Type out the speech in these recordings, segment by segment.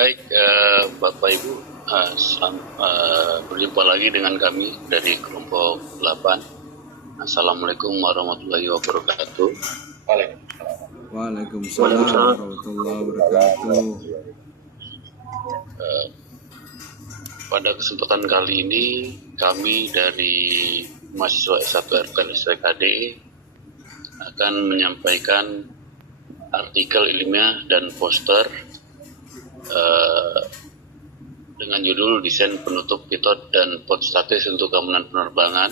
Baik, Bapak Ibu, berjumpa lagi dengan kami dari kelompok 8. Assalamualaikum warahmatullahi wabarakatuh. Waalaikumsalam warahmatullahi wabarakatuh. Pada kesempatan kali ini, kami dari mahasiswa S1 RKN SPKD akan menyampaikan artikel ilmiah dan poster dengan judul Desain Penutup Pitot dan Pot Statis untuk Keamanan Penerbangan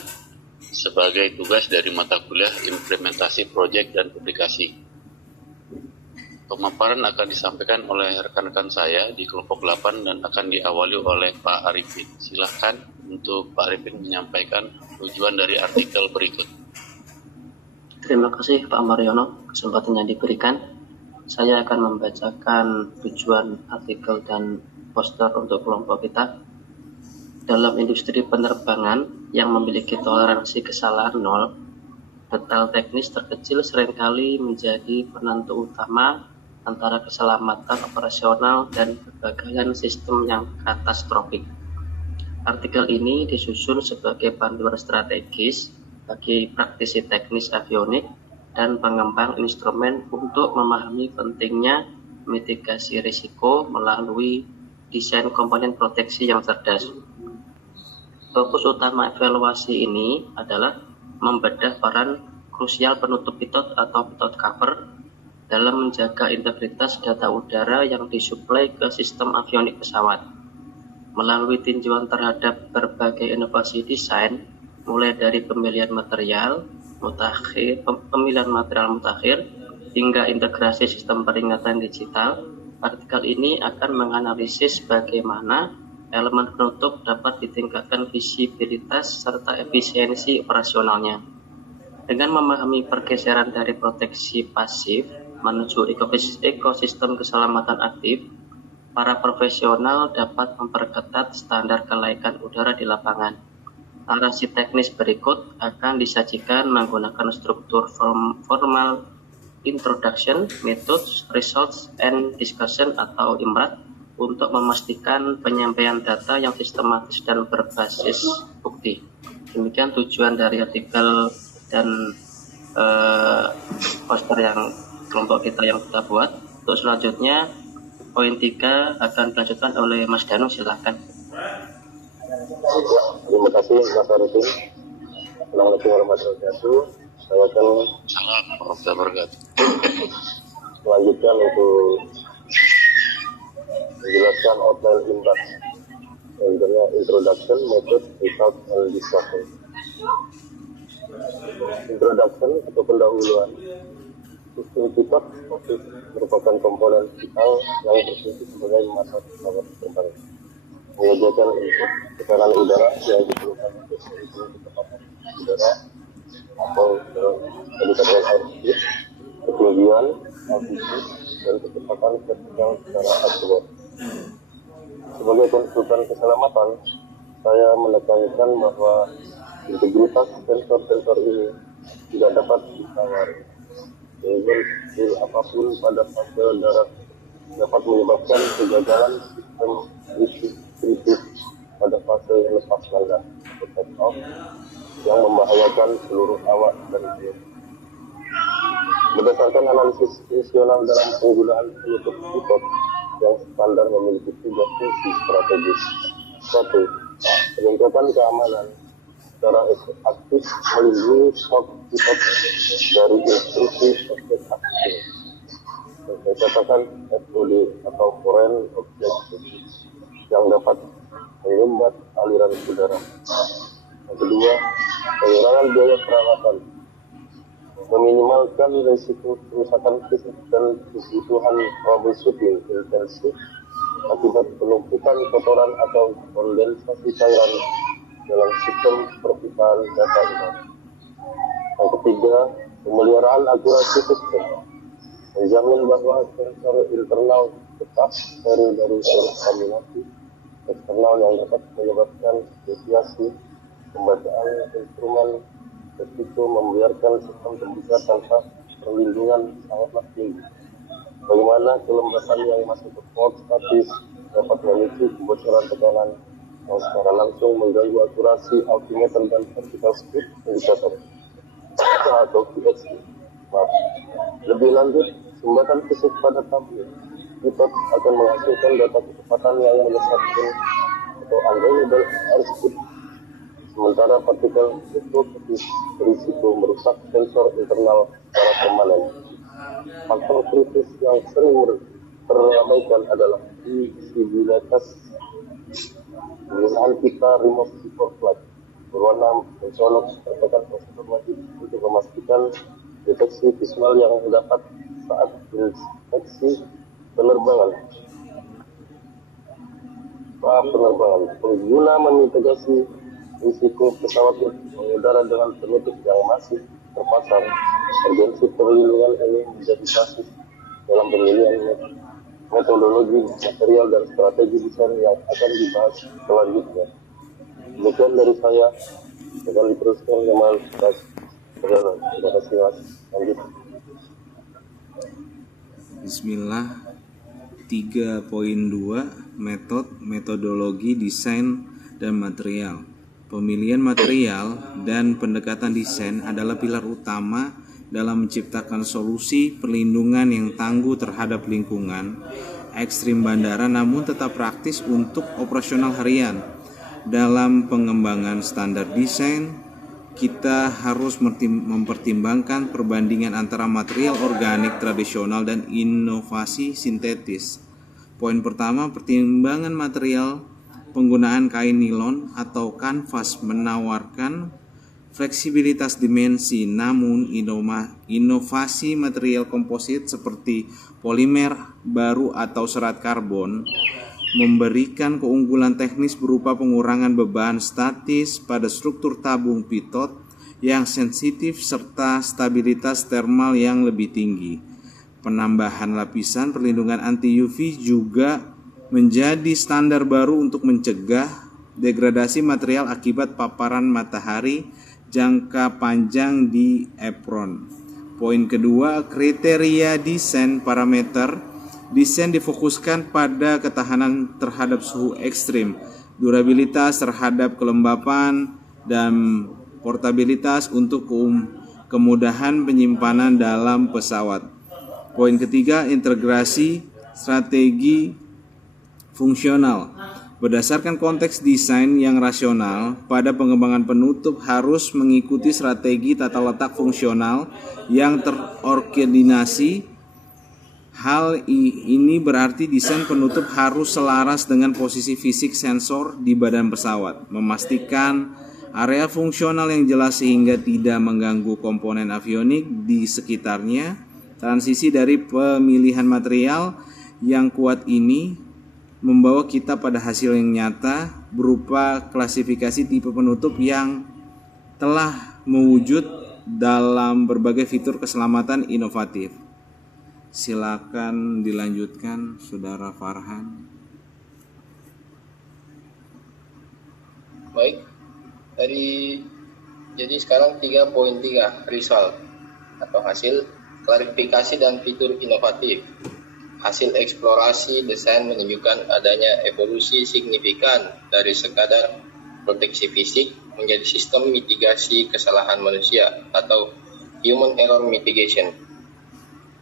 sebagai tugas dari mata kuliah Implementasi Proyek dan Publikasi. Pemaparan akan disampaikan oleh rekan-rekan saya di kelompok 8 dan akan diawali oleh Pak Arifin. Silahkan untuk Pak Arifin menyampaikan tujuan dari artikel berikut. Terima kasih Pak Mariono, kesempatan yang diberikan. Saya akan membacakan tujuan artikel dan poster untuk kelompok kita. Dalam industri penerbangan yang memiliki toleransi kesalahan nol, detail teknis terkecil seringkali menjadi penentu utama antara keselamatan operasional dan kegagalan sistem yang katastrofik. Artikel ini disusun sebagai panduan strategis bagi praktisi teknis avionik dan pengembang instrumen untuk memahami pentingnya mitigasi risiko melalui desain komponen proteksi yang cerdas. Fokus utama evaluasi ini adalah membedah peran krusial penutup pitot atau pitot cover dalam menjaga integritas data udara yang disuplai ke sistem avionik pesawat. Melalui tinjauan terhadap berbagai inovasi desain, mulai dari pemilihan material mutakhir hingga integrasi sistem peringatan digital, artikel ini akan menganalisis bagaimana elemen penutup dapat ditingkatkan visibilitas serta efisiensi operasionalnya. Dengan memahami pergeseran dari proteksi pasif menuju ekosistem keselamatan aktif, para profesional dapat memperketat standar kelaikan udara di lapangan. Narasi teknis berikut akan disajikan menggunakan struktur formal introduction, methods, results, and discussion atau IMRAD untuk memastikan penyampaian data yang sistematis dan berbasis bukti. Demikian tujuan dari artikel dan poster yang kelompok kita yang kita buat. Untuk selanjutnya, poin 3 akan dilanjutkan oleh Mas Danu, silakan. Terima kasih Mas Arifin. Assalamualaikum warahmatullahi wabarakatuh. Saya akan melanjutkan untuk menjelaskan outline IMRAD, yaitu Introduction, Method, Result, and Discussion. Introduction atau pendahuluan. Sistem pitot merupakan komponen vital yang berfungsi sebagai mata pesawat terbang. Menyediakan tekanan udara yang diperlukan untuk menghitung kecepatan udara atau kecepatan airspeed, ketinggian, altitude, dan kecepatan vertikal secara akurat. Sebagai konsultan keselamatan, saya menekankan bahwa integritas sensor-sensor ini tidak dapat ditawar. Sehingga apapun pada fase darat dapat menyebabkan kegagalan sistem kritis pada fase lepas landas atau take off yang membahayakan seluruh awak dan kru. Berdasarkan analisis fungsional dalam penggunaan penutup pitot yang standar memiliki 3 fungsi strategis. 1. Peningkatan keamanan secara aktif melindungi stok pitot dari instruksi objek aktif. Saya katakan FOD atau Foreign Object yang dapat menyumbat aliran udara. Yang kedua, pengurangan biaya perawatan, meminimalkan risiko kerusakan fisik dan kebutuhan troubleshooting intensif akibat penumpukan kotoran atau kondensasi cairan dalam sistem perpipaan data udara. Yang ketiga, pemeliharaan akurasi sistem, menjamin bahwa sensor internal tetap steril dari kontaminasi eksternal yang dapat menyebabkan deviasi pembacaan instrumen, resiko membiarkan sistem terbuka tanpa perlindungan sangatlah tinggi. Bagaimana kelembapan yang masuk ke port statis dapat memicu kebocoran tekanan yang secara langsung mengganggu akurasi altimeter dan vertical speed indicator atau VSI. Lebih lanjut, sumbatan fisik pada tabung pitot akan menghasilkan data kecepatan yang menyesatkan atau unreliable airspeed, sementara partikel itu berisiko merusak sensor internal para permanen. Faktor kritis yang sering terabaikan adalah visibilitas penggunaan pita remote support light berwarna mencolok serta prosedur wajib untuk memastikan deteksi visual yang dapat saat inspeksi penerbangan. Pengguna memitigasi risiko pesawat mengudara dengan penutup yang masih terpasang. Urgensi perlindungan ini menjadi basis dalam pemilihan metodologi, material, dan strategi desain yang akan dibahas selanjutnya. Demikian dari saya, akan diteruskan ke Mas. Terima kasih Mas. Lanjut. Bismillah. 3.2 metodologi desain dan material. Pemilihan material dan pendekatan desain adalah pilar utama dalam menciptakan solusi perlindungan yang tangguh terhadap lingkungan ekstrim bandara namun tetap praktis untuk operasional harian. Dalam pengembangan standar desain, kita harus mempertimbangkan perbandingan antara material organik tradisional dan inovasi sintetis. Poin pertama, pertimbangan material. Penggunaan kain nilon atau kanvas menawarkan fleksibilitas dimensi, namun inovasi material komposit seperti polimer baru atau serat karbon memberikan keunggulan teknis berupa pengurangan beban statis pada struktur tabung pitot yang sensitif serta stabilitas thermal yang lebih tinggi. Penambahan lapisan perlindungan anti-UV juga menjadi standar baru untuk mencegah degradasi material akibat paparan matahari jangka panjang di apron. Poin kedua, kriteria desain parameter. Desain difokuskan pada ketahanan terhadap suhu ekstrim, durabilitas terhadap kelembapan, dan portabilitas untuk kemudahan penyimpanan dalam pesawat. Poin ketiga, integrasi strategi fungsional. Berdasarkan konteks desain yang rasional, pada pengembangan penutup harus mengikuti strategi tata letak fungsional yang terkoordinasi. Hal ini berarti desain penutup harus selaras dengan posisi fisik sensor di badan pesawat, memastikan area fungsional yang jelas sehingga tidak mengganggu komponen avionik di sekitarnya. Transisi dari pemilihan material yang kuat ini membawa kita pada hasil yang nyata berupa klasifikasi tipe penutup yang telah mewujud dalam berbagai fitur keselamatan inovatif. Silakan dilanjutkan, Saudara Farhan. Baik, jadi sekarang 3.3 result atau hasil klarifikasi dan fitur inovatif. Hasil eksplorasi desain menunjukkan adanya evolusi signifikan dari sekadar proteksi fisik menjadi sistem mitigasi kesalahan manusia atau human error mitigation.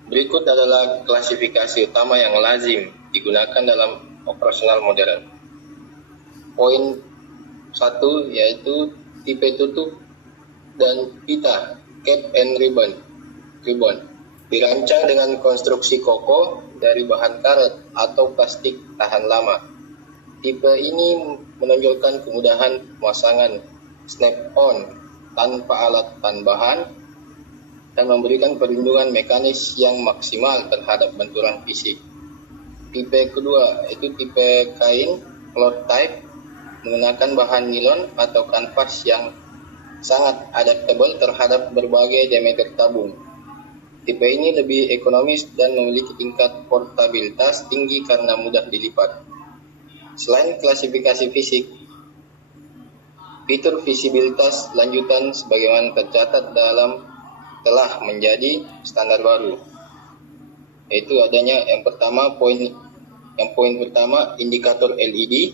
Berikut adalah klasifikasi utama yang lazim digunakan dalam operasional modern. Poin 1 yaitu tipe tutup dan pita cap and ribbon dirancang dengan konstruksi kokoh dari bahan karet atau plastik tahan lama. Tipe ini menonjolkan kemudahan pemasangan snap-on tanpa alat tambahan dan memberikan perlindungan mekanis yang maksimal terhadap benturan fisik. Tipe kedua itu tipe kain cloth type menggunakan bahan nilon atau kanvas yang sangat adaptable terhadap berbagai diameter tabung. Tipe ini lebih ekonomis dan memiliki tingkat portabilitas tinggi karena mudah dilipat. Selain klasifikasi fisik, fitur visibilitas lanjutan sebagaimana tercatat dalam telah menjadi standar baru, yaitu adanya yang pertama poin Yang poin pertama, indikator LED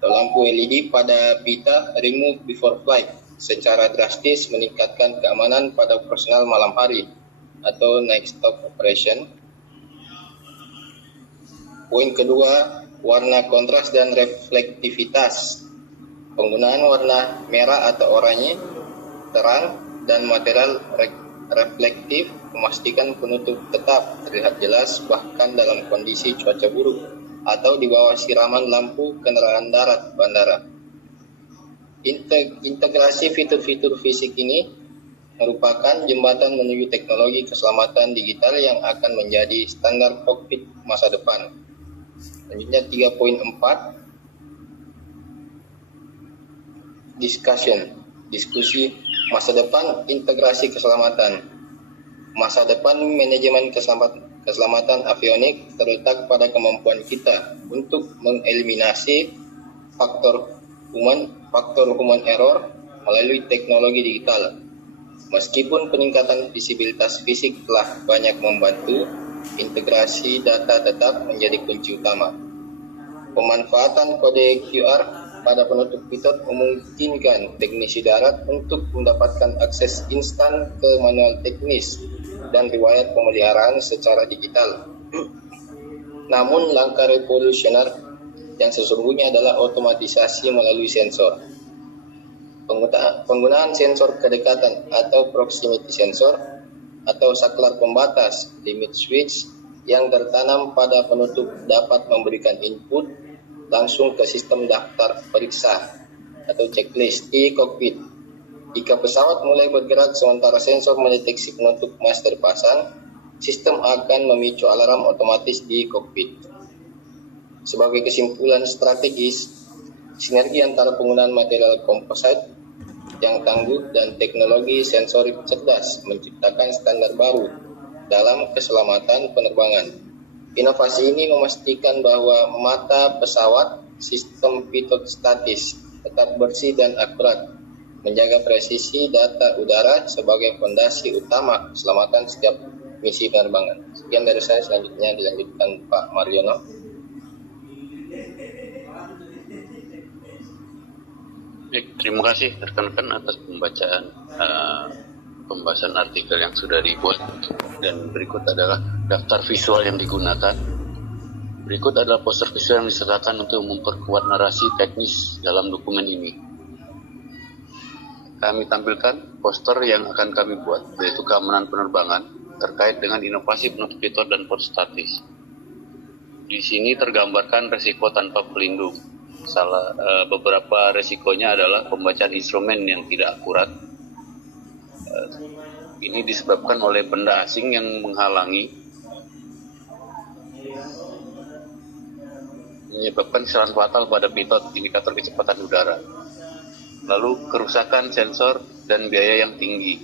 atau lampu LED pada pita remove before flight secara drastis meningkatkan keamanan pada operasional malam hari atau night stop operation. Poin kedua, warna kontras dan reflektivitas. Penggunaan warna merah atau oranye terang dan material reflektif memastikan penutup tetap terlihat jelas bahkan dalam kondisi cuaca buruk atau di bawah siraman lampu kendaraan darat bandara. Integrasi fitur-fitur fisik ini merupakan jembatan menuju teknologi keselamatan digital yang akan menjadi standar kokpit masa depan. Selanjutnya 3.4, diskusi masa depan integrasi keselamatan. Masa depan manajemen keselamatan avionik terletak pada kemampuan kita untuk mengeliminasi faktor human error melalui teknologi digital. Meskipun peningkatan visibilitas fisik telah banyak membantu, integrasi data tetap menjadi kunci utama. Pemanfaatan kode QR pada penutup pilot memungkinkan teknisi darat untuk mendapatkan akses instan ke manual teknis dan riwayat pemeliharaan secara digital. Namun langkah revolusioner yang sesungguhnya adalah otomatisasi melalui sensor. Penggunaan sensor kedekatan atau proximity sensor atau saklar pembatas limit switch yang tertanam pada penutup dapat memberikan input langsung ke sistem daftar periksa atau checklist di kokpit. Jika pesawat mulai bergerak sementara sensor mendeteksi penutup mas terpasang, sistem akan memicu alarm otomatis di kokpit. Sebagai kesimpulan strategis, sinergi antara penggunaan material komposit yang tangguh dan teknologi sensorik cerdas menciptakan standar baru dalam keselamatan penerbangan. Inovasi ini memastikan bahwa mata pesawat, sistem pilot statis, tetap bersih dan akurat, menjaga presisi data udara sebagai fondasi utama keselamatan setiap misi penerbangan. Sekian dari saya, selanjutnya dilanjutkan Pak Mariono. Baik, terima kasih rekan-rekan atas pembahasan artikel yang sudah dibuat, dan berikut adalah daftar visual yang digunakan. Berikut adalah poster visual yang disertakan untuk memperkuat narasi teknis dalam dokumen ini. Kami tampilkan poster yang akan kami buat, yaitu keamanan penerbangan terkait dengan inovasi penutup pilot dan pod statis. Di sini tergambarkan resiko tanpa pelindung. Beberapa resikonya adalah pembacaan instrumen yang tidak akurat. Ini disebabkan oleh benda asing yang menyebabkan kesalahan fatal pada pilot indikator kecepatan udara. Lalu kerusakan sensor dan biaya yang tinggi.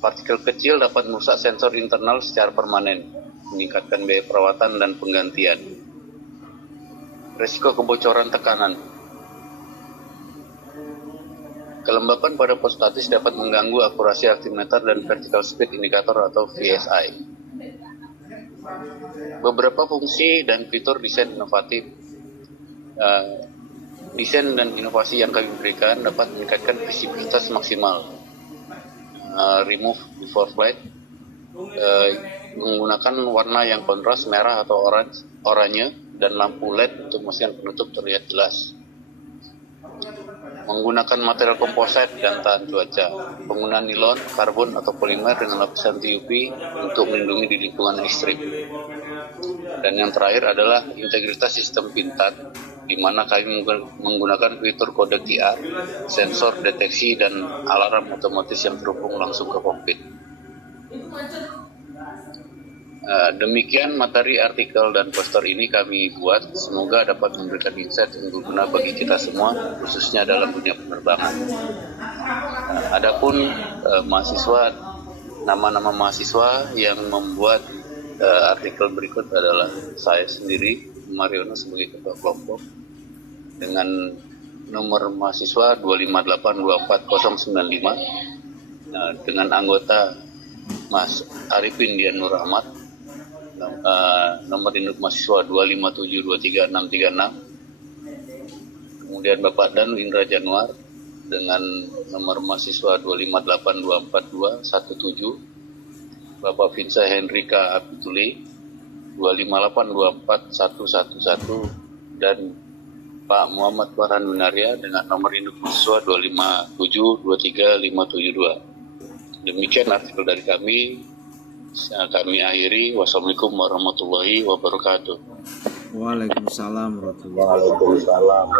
Partikel kecil dapat merusak sensor internal secara permanen, meningkatkan biaya perawatan dan penggantian. Risiko kebocoran tekanan. Kelembapan pada pod statis dapat mengganggu akurasi altimeter dan vertical speed indicator atau VSI. Beberapa fungsi dan fitur desain inovatif. Desain dan inovasi yang kami berikan dapat meningkatkan visibilitas maksimal. Remove before flight, menggunakan warna yang kontras merah atau oranye dan lampu LED untuk memastikan penutup terlihat jelas. Menggunakan material komposit dan tahan cuaca. Penggunaan nilon, karbon atau polimer dengan lapisan TUV untuk melindungi di lingkungan ekstrim. Dan yang terakhir adalah integritas sistem pintar, di mana kami menggunakan fitur kode QR, sensor deteksi dan alarm otomatis yang terhubung langsung ke kokpit. Demikian materi artikel dan poster ini kami buat. Semoga dapat memberikan insight yang berguna bagi kita semua, khususnya dalam dunia penerbangan. Adapun mahasiswa, nama-nama mahasiswa yang membuat artikel berikut adalah saya sendiri, Mariono, sebagai ketua kelompok, dengan nomor mahasiswa 258249095, dengan anggota Mas Arifin Dian Nur Ahmad nomor induk mahasiswa 257233636. Kemudian Bapak Danu Indra Januar dengan nomor mahasiswa 258242117. Bapak Vinsa Hendrika Abduli 258241111 dan Pak Muhammad Farhan Winaria dengan nomor induk mahasiswa 257233572. Demikian artikel dari kami. Kami akhiri. Wassalamualaikum warahmatullahi wabarakatuh. Waalaikumsalam warahmatullahi wabarakatuh. Waalaikumsalam.